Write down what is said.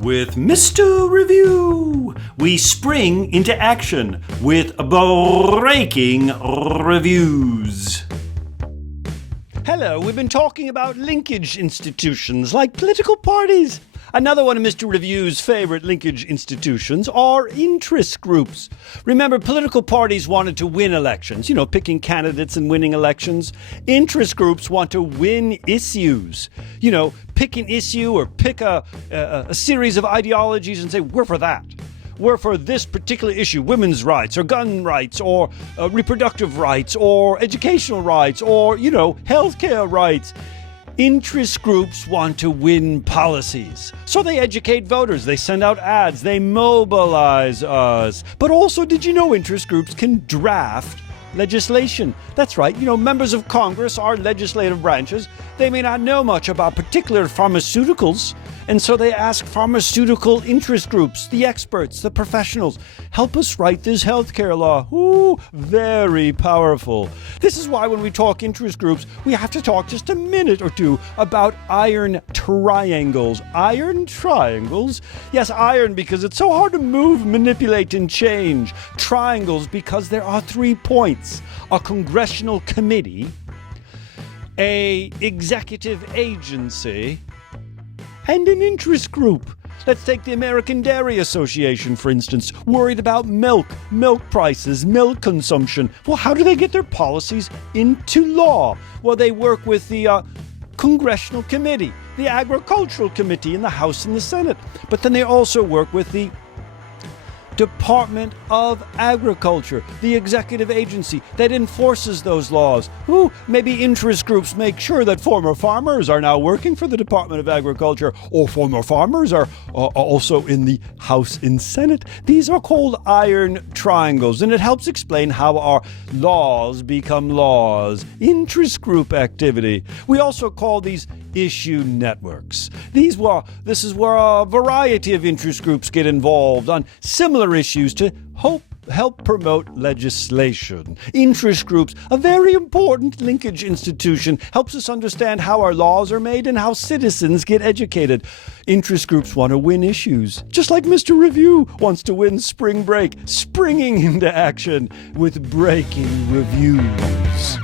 With Mr. Review, we spring into action with breaking reviews. Hello, we've been talking about linkage institutions like political parties. Another one of Mr. Review's favorite linkage institutions are interest groups. Remember, political parties wanted to win elections, picking candidates and winning elections. Interest groups want to win issues. Pick an issue or pick a series of ideologies and say, we're for that. We're for this particular issue, women's rights or gun rights or reproductive rights or educational rights or, healthcare rights. Interest groups want to win policies. So they educate voters, they send out ads, they mobilize us. But also, did you know interest groups can draft legislation? That's right, members of Congress are legislative branches. They may not know much about particular pharmaceuticals, and so they ask pharmaceutical interest groups, the experts, the professionals, help us write this healthcare law. Ooh, very powerful. This is why when we talk interest groups, we have to talk just a minute or two about iron triangles. Iron triangles? Yes, iron because it's so hard to move, manipulate, and change. Triangles because there are 3 points. A congressional committee, a executive agency, and an interest group. Let's take the American Dairy Association, for instance, worried about milk prices, milk consumption. Well, how do they get their policies into law? Well, they work with the Congressional Committee, the Agricultural Committee in the House and the Senate. But then they also work with the Department of Agriculture, the executive agency that enforces those laws. Maybe interest groups make sure that former farmers are now working for the Department of Agriculture, or former farmers are also in the House and Senate. These are called iron triangles, and it helps explain how our laws become laws. Interest group activity. We also call these issue networks. This is where a variety of interest groups get involved on similar issues to help promote legislation. Interest groups, a very important linkage institution, helps us understand how our laws are made and how citizens get educated. Interest groups want to win issues, just like Mr. Review wants to win spring break, springing into action with breaking reviews.